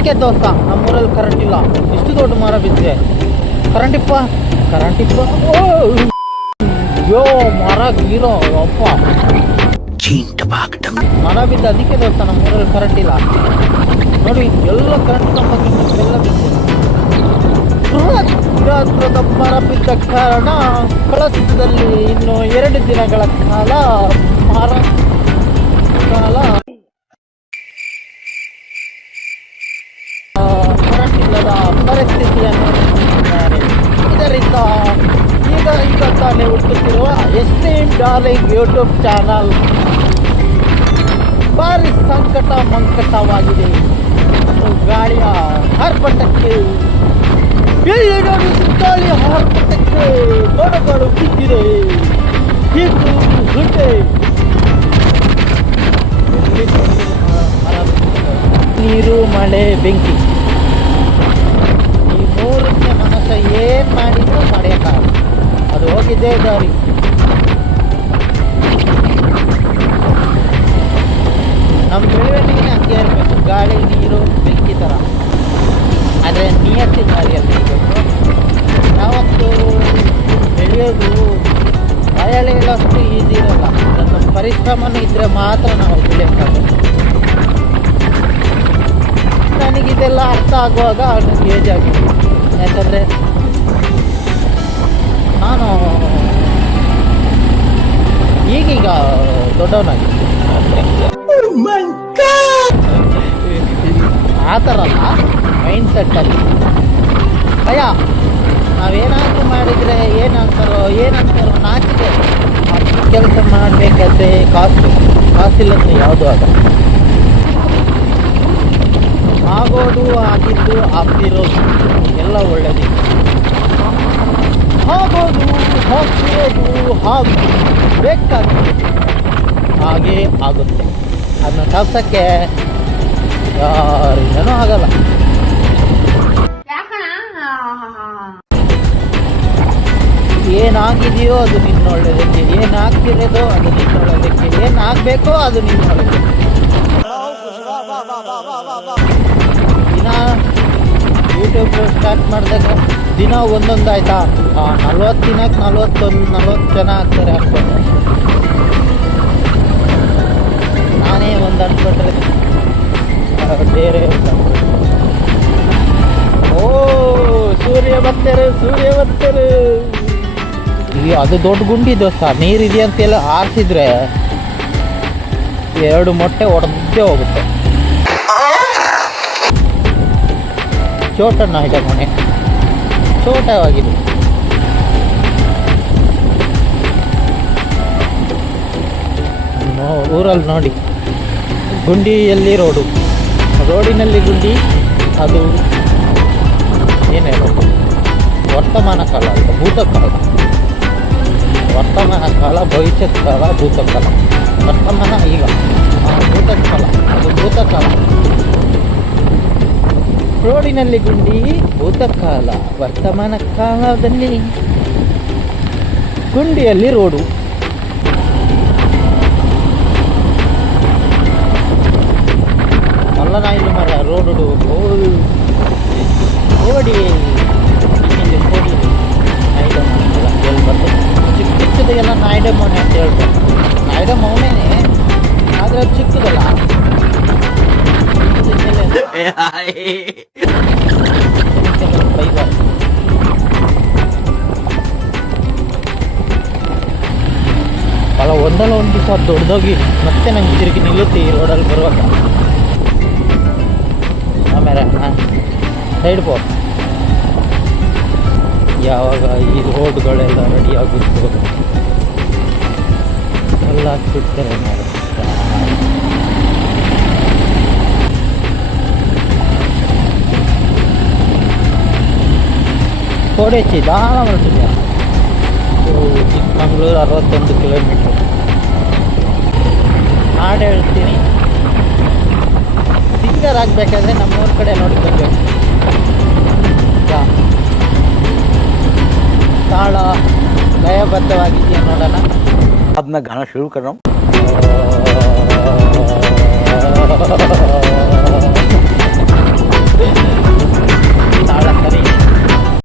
ಅದಕ್ಕೆ ದೋಸ್ತ ನಮ್ಮೂರಲ್ಲಿ ಕರೆಂಟ್ ಇಲ್ಲ. ಇಷ್ಟು ದೊಡ್ಡ ಮರ ಕರೆಂಟ್ ಕರೆಂಟಿಪ್ಪ ಕರೆಂಟ್ ಇಪ್ಪ? ಯೋ ಮರ ಗೀರೋ ಅಪ್ಪ ಮರ ಬಿದ್ದ ಅದಕ್ಕೆ ದೋಸ್ತ ನಮ್ಮೂರಲ್ಲಿ ಕರೆಂಟ್ ಇಲ್ಲ. ನೋಡಿ ಎಲ್ಲ ಕರೆಂಟ್ ಎಲ್ಲ ಬಿದ್ದಿದೆ. ಬೃಹತ್ ಮರ ಬಿದ್ದ ಕಾರಣ ಕಳಸದಲ್ಲಿ ಇನ್ನು ಎರಡು ದಿನಗಳ ಕಾಲ ಮರ ಕಾಲ ಆ, ಕರೆಂಟ್ ಇಲ್ಲದ ಪರಿಸ್ಥಿತಿಯನ್ನು ಎದುರಿಸಿದ್ದಾರೆ. ಇದರಿಂದ ಈಗ ಈಗ ತಾನೇ ಹುಟ್ಟುತ್ತಿರುವ ಎಸ್ಟೀಮ್ ಡಾರ್ಲಿಂಗ್ ಯೂಟ್ಯೂಬ್ ಚಾನಲ್ ಭಾರಿ ಸಂಕಟ ಮಂಕಟವಾಗಿದೆ ಗಾಳಿಯ ಆರ್ಭಟಕ್ಕೆ ಎಲ್ಲೆಡೆ ಗಾಳಿಯ ಆರ್ಭಟಕ್ಕೆ ಮರಗಳು ಬಿದ್ದಿದೆ ಹೋಗಿದ್ದೇ ದಾರಿ. ನಮ್ಮ ಬೆಳವಣಿಗೆ ಹಂಗೆ ಇರಬೇಕು. ಗಾಳಿ, ನೀರು, ಬೆಂಕಿ ಥರ ಆದರೆ ನಿಯತ್ತಿ ದಾರಿಯಲ್ಲಿ ಇರಬೇಕು. ನಾವತ್ತು ಬೆಳೆಯೋದು ಬಾಯಳೆಯಲ್ಲಷ್ಟು ಈಸಿ ಇರಲ್ಲ. ನಮ್ಮ ಪರಿಶ್ರಮನೂ ಇದ್ದರೆ ಮಾತ್ರ ನಾವು ಬೆಳೆಯೋಕ್ಕಾಗುತ್ತೆ ನನಗಿದೆಲ್ಲ ಅರ್ಥ ಆಗುವಾಗ ಅದು ಏಜ್ ಆಗಿದೆ. ಯಾಕಂದರೆ ನಾನು ಈಗೀಗ ದೊಡ್ಡವನಾಗಿದ್ದೆ ಆ ಥರ ಅಲ್ಲ ಮೈಂಡ್ ಸೆಟ್ಟಲ್ಲಿ ಭಯ ನಾವೇನಾದರೂ ಮಾಡಿದರೆ ಏನಂತಾರೋ ಏನಂತಾರೋ ನಾಚಿಕೆ. ಕೆಲಸ ಮಾಡಬೇಕಾದ್ರೆ ಕಾಸು ಅಂದರೆ ಯಾವುದೂ ಆಗಲ್ಲ ಆಗೋದು, ಆಗಿದ್ದು, ಆಗ್ತಿರೋದು, ಎಲ್ಲ ಒಳ್ಳೆದಿದೆ ಆಗೋದು ಆಗ್ತಿರೋದು ಹಾಗೆ ಬೇಕಾಗ್ತದೆ ಹಾಗೇ ಆಗುತ್ತೆ. ಅದನ್ನ ತಪ್ಸಕ್ಕೆ ಯಾರಿಂದನೂ ಆಗಲ್ಲ. ಏನಾಗಿದೆಯೋ ಅದು ನಿನ್ನ ಒಳ್ಳೆಯದಕ್ಕೆ ಏನಾಗ್ತಿರೋದೋ ಅದು ನಿನ್ನ ಒಳ್ಳೆಯದಕ್ಕೆ ಏನಾಗಬೇಕೋ ಅದು ನಿನ್ನ ಒಳ್ಳೆಯದಕ್ಕೆ ದಿನ ಯೂಟ್ಯೂಬ್ ಸ್ಟಾರ್ಟ್ ಮಾಡಿದಾಗ ದಿನ ಒಂದೊಂದು ಆಯ್ತಾ ನಲ್ವತ್ತು ದಿನಕ್ಕೆ ನಲ್ವತ್ತೊಂದು ನಲ್ವತ್ತು ಜನ ಆಗ್ತಾರೆ ಹಾಕ್ಕೊಂಡು. ನಾನೇ ಒಂದು ಅನ್ಕೊಂಡ್ರೆ ಬೇರೆ ಓ, ಸೂರ್ಯ ಬರ್ತಾರೆ ಸೂರ್ಯ ಬರ್ತಾರೆ ಈ, ಅದು ದೊಡ್ಡ ಗುಂಡಿ ದೋಸ್ತ. ನೀರಿದೆ ಅಂತೆಲ್ಲ ಆರಿಸಿದ್ರೆ ಎರಡು ಮೊಟ್ಟೆ ಒಡೆದೇ ಹೋಗುತ್ತೆ. ಚೋಟನ್ನ ಇದೆ ಮನೆ. ಚೋಟವಾಗಿದೆ. ಊರಲ್ಲಿ ನೋಡಿ, ಗುಂಡಿಯಲ್ಲಿ ರೋಡು. ರೋಡಿನಲ್ಲಿ ಗುಂಡಿ, ಅದು ಏನೇ ವರ್ತಮಾನ ಕಾಲ ಅಂತ ಭೂತಕಾಲ. ವರ್ತಮಾನ ಕಾಲ ಭವಿಷ್ಯತ್ ಕಾಲ, ಭೂತಕಾಲ. ವರ್ತಮಾನ ಈಗ ಭೂತಕಾಲ. ರೋಡಿನಲ್ಲಿ ಗುಂಡಿ ಭೂತಕಾಲ ವರ್ತಮಾನ ಕಾಲದಲ್ಲಿ ಗುಂಡಿಯಲ್ಲಿ ರೋಡು. ಅಲ್ಲ ನಾ ಇಲ್ಲಿ ಮರ ರೋಡು ಬೈಬಾರ್ದು ಅಲ್ಲ ಒಂದಲ್ಲ ಒಂದು ದಿವಸ ದೊಡ್ಡದೋಗಿ ಮತ್ತೆ ನಂಗೆ ತಿರುಗಿ ನಿಲ್ಲುತ್ತೆ ಈ ರೋಡಲ್ಲಿ ಬರುವಾಗ. ಆಮೇಲೆ ಸೈಡ್ ಪೋ ಯಾವಾಗ ಈ ರೋಡ್ಗಳೆಲ್ಲ ರೆಡಿ ಆಗುತ್ತೋ. ಎಲ್ಲ ಬಿಡ್ತಾರೆ. ಕೋಡಿ ಹೆಚ್ಚಿ ದಾಳ ಹೊರಟಿದೆ ಚಿಕ್ಕಮಂಗ್ಳೂರು ಅರವತ್ತೊಂದು ಕಿಲೋಮೀಟ್ರ್ ಹಾಡು ಹೇಳ್ತೀನಿ. ಸಿಂಗರ್ ಆಗಬೇಕಾದ್ರೆ ನಮ್ಮೂರ ಕಡೆ ನೋಡ್ಕೋಬೇಕು ತಾಳ ಲಯಬದ್ಧವಾಗಿದೆಯಾ ನೋಡೋಣ. ಅದನ್ನ ಗಾನ ಶುರು ಕರೋ